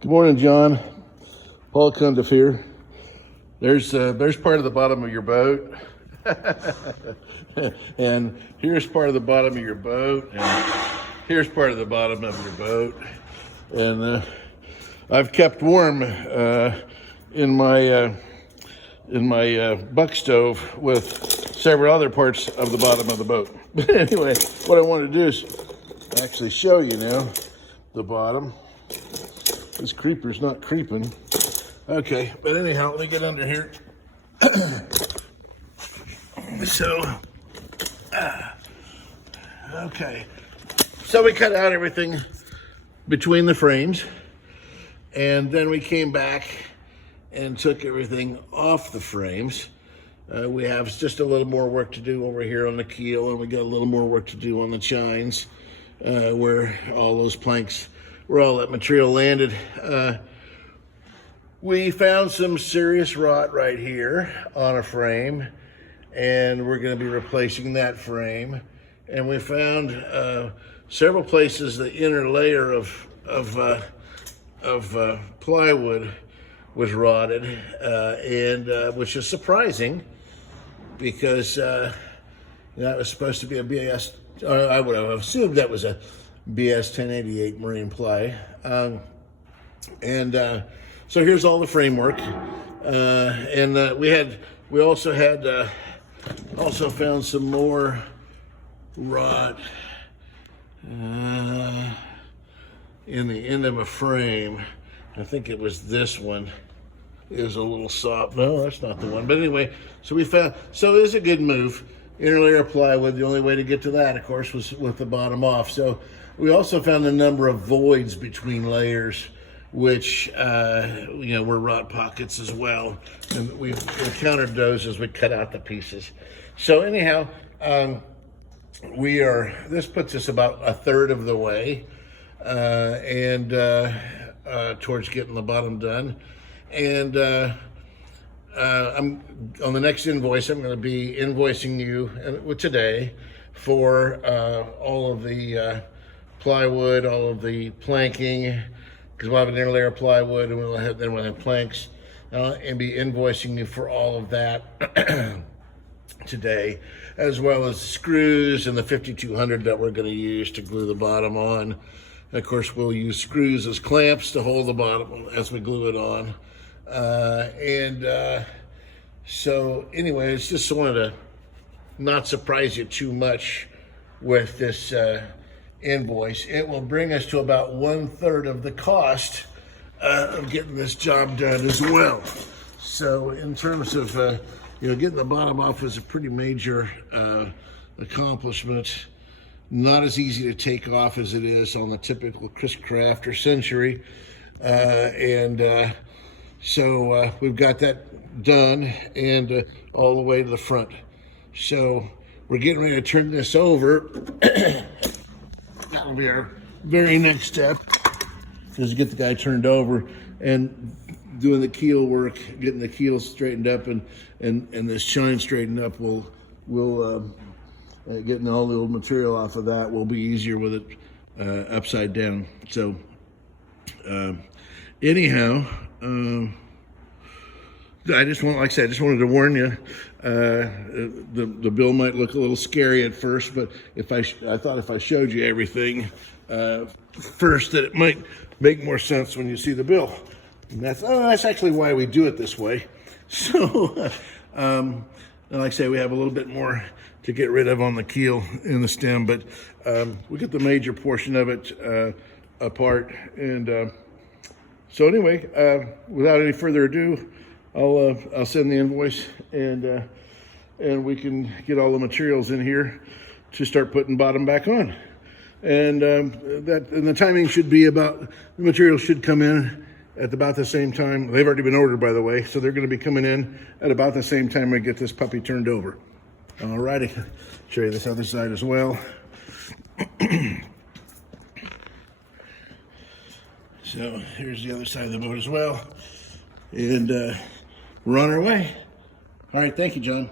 Good morning, John. Paul Cundiff here. There's part of the bottom of your boat, and here's part of the bottom of your boat, and here's part of the bottom of your boat, and I've kept warm in my buck stove with several other parts of the bottom of the boat. But anyway, what I want to do is actually show you now the bottom. This creeper's not creeping. Okay, but anyhow, let me get under here. Okay. So we cut out everything between the frames, and then we came back and took everything off the frames. We have just a little more work to do over here on the keel, and we got a little more work to do on the chines, where all those planks, where all that material landed. We found some serious rot right here on a frame, and we're going to be replacing that frame. And we found several places the inner layer of plywood was rotted, and which is surprising because that was supposed to be a BS. I would have assumed that was a BS 1088 marine ply. So here's all the framework, and we also found some more rot in the end of a frame. I think it was this one. Is a little soft. No, that's not the one. But anyway, so it was a good move. Inner layer of plywood. The only way to get to that, of course, was with the bottom off. So we also found a number of voids between layers, which were rot pockets as well, and we've encountered those as we cut out the pieces. So anyhow, this puts us about a third of the way, towards getting the bottom done. And I'm on the next invoice. I'm going to be invoicing you today for all of the plywood, all of the planking, because we'll have an inner layer of plywood, and we'll have planks, and be invoicing you for all of that today, as well as screws and the 5200 that we're going to use to glue the bottom on. Of course, we'll use screws as clamps to hold the bottom as we glue it on. So anyways, just wanted to not surprise you too much with this invoice. It will bring us to about 1/3 of the cost of getting this job done as well. So in terms of getting the bottom off was a pretty major accomplishment. Not as easy to take off as it is on the typical Chris-Craft or Century, so we've got that done, and all the way to the front. So we're getting ready to turn this over. That'll be our very next step, is to get the guy turned over and doing the keel work, getting the keel straightened up, and this chine straightened up. We'll getting all the old material off of that will be easier with it upside down. So anyhow, I just wanted to warn you. The bill might look a little scary at first, but I thought if I showed you everything first, that it might make more sense when you see the bill. And that's actually why we do it this way. So, like I say, we have a little bit more to get rid of on the keel and the stem, but we get the major portion of it apart. And so anyway, without any further ado, I'll send the invoice, and we can get all the materials in here to start putting bottom back on. And the timing should be the materials should come in at about the same time. They've already been ordered, by the way, so they're going to be coming in at about the same time we get this puppy turned over. All righty, show you this other side as well. So here's the other side of the boat as well, and we're on our way. All right, thank you, John.